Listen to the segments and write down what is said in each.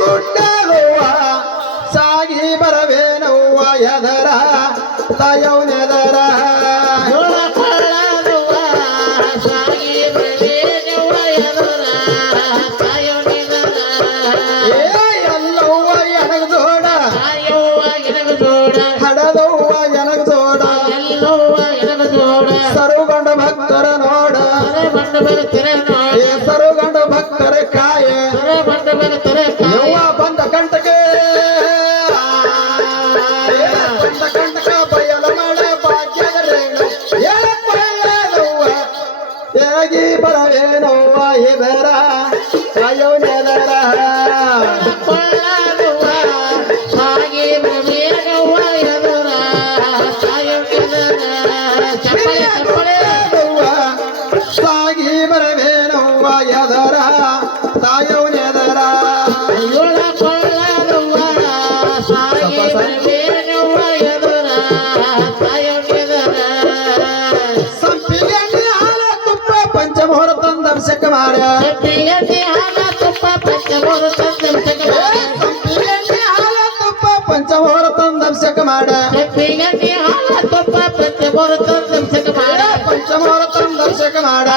ಗುಡ್ಡದವ್ವ ಸಾಗಿ ಬರವೇನವ್ವ ಎದರ ತಾಯವ್ನೆದರ ಸರುಗಂಡ ಭಕ್ತರ ನೋಡ ಸರುಗಂಡ ಭಕ್ತರ ಕಾಯ ಯವ್ವ ಬಂದ ಕಂಟಕೆ ಬಂದ ಕಂಟಕ ಬಯಲ ಮಾಡ ಭಾಗ್ಯದ ರೇಣು ಏಳವ್ವ ಏಗಿ ಬರವೇನವ್ವ ಇದರ ತಾಯವ್ನೆದರ ಸಾಗಿ ಬರವೇನವ್ವ ಎದರ ತಾಯವ್ನೆದರ ಸಂಪಿಗೆ ಹಾಲ ತುಪ್ಪ ಪಂಚಮುಹೂರ್ತ ದರ್ಶಕ ಮಾಡ ಸಂಪಿಗೆ ಹಾಲ ತುಪ್ಪ ಪಂಚಮುಹೂರ್ತ ದರ್ಶಕ ಮಾಡ ಪಂಚಮುಹೂರ್ತ ದರ್ಶಕ ಮಾಡ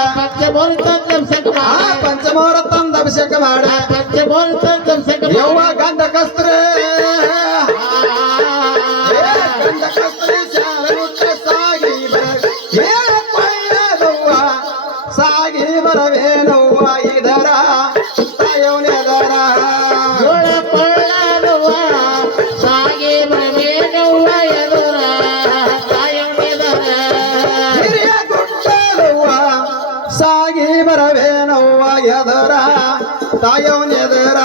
ಪಂಚಮುಹೂರ್ತ ಅಭಿಷೇಕ ಮಾಡ ಯವ್ವ ಗಂಧ ಕಸ್ತ್ರೆ ಗಂಧ ಕಸ್ತ್ರೆ ಸಾಗಿ ಬರವೇನವ್ವ ಸಾಗಿ ಬರವೇನವ್ವ ಇದರ ತಾಯವ್ನೆದರ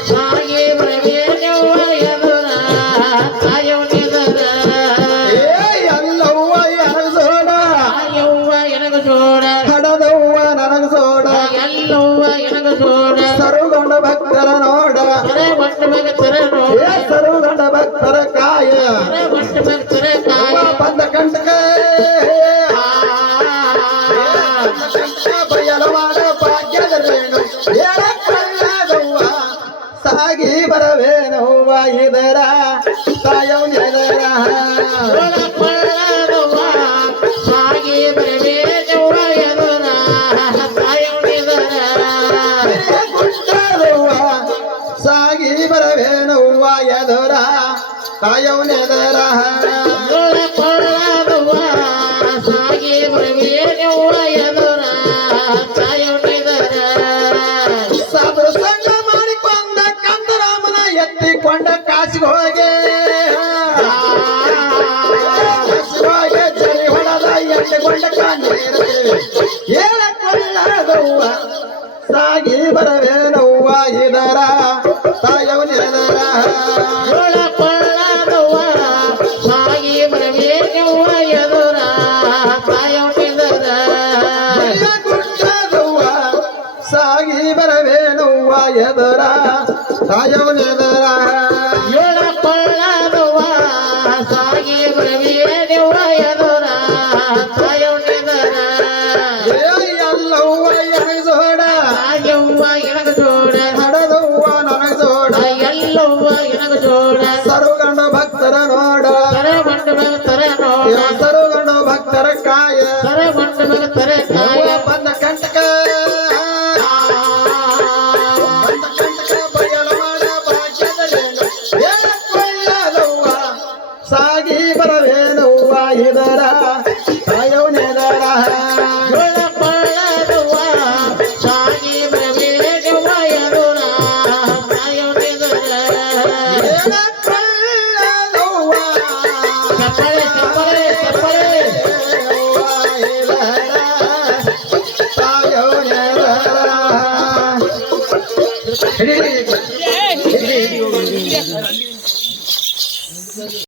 ಸಾಗಿ ಬರವೇನವ್ವ ಎದರ ತಾಯವ್ನೆದರ ಎಲ್ಲವ್ವ ಎನಗ ಜೋಡ ಹಡದವ್ವ ನನಗ ಜೋಡ ಸರುಗಂಡ ಭಕ್ತರ ನೋಡ ಸರುಗಂಡ ಭಕ್ತರ ಕಾಯ ಬಂದ ಕಂಟಕ ಬಯಲವಾಡ ಭಾಗ್ಯದ ರೇಣು ಏಳವ್ವ ಸಾಗಿ ಬರವೇನವ್ವ ಇದರ ತಾಯವ್ನೆದರ ಗುಡ್ಡದವ್ವ ಸಾಗಿ ಬರವೇನವ್ವ ಎದರ ತಾಯವ್ನೆದರ ಸಾಧು ಸಂಘ ಮಾಡಿಕೊಂಡ ಕಂದರಾಮನ ಎತ್ತಿಕೊಂಡ ಕಾಸಿಗೆ ಹೋಗೆ ಜರಿ ಹೊಡದ ಎತ್ತಿಕೊಂಡ ಕಾಂಜೀರದೇವಿ ಏಳಕೊಳ್ಳದವ್ವ ಸಾಗಿ ಬರವೇನವ್ವ ಇದರ ತಾಯವ್ನೆದರ ಸಾಗಿ ಬರವೇನವ್ವ ಎದರ ತಾಯವ್ನೆದರ ಎಲ್ಲವ್ವ ಎನಗ ಜೋಡ ಹಡದವ್ವ ನನಗ ಜೋಡ ಸರುಗಂಡ ಭಕ್ತರ ನೋಡ ಸರುಗಂಡ ಭಕ್ತರ ಕಾಯ ಬಂದ ಕಂಟಕ ಬಯಲ ಮಾಡ ಭಾಗ್ಯದ ರೇಣು ಏಳವ್ವ ಸಾಗಿ ಬರವೇನವ್ವ ಇದರ ತಾಯವ್ನೆದರ ತಾಯವ್ನೆದರ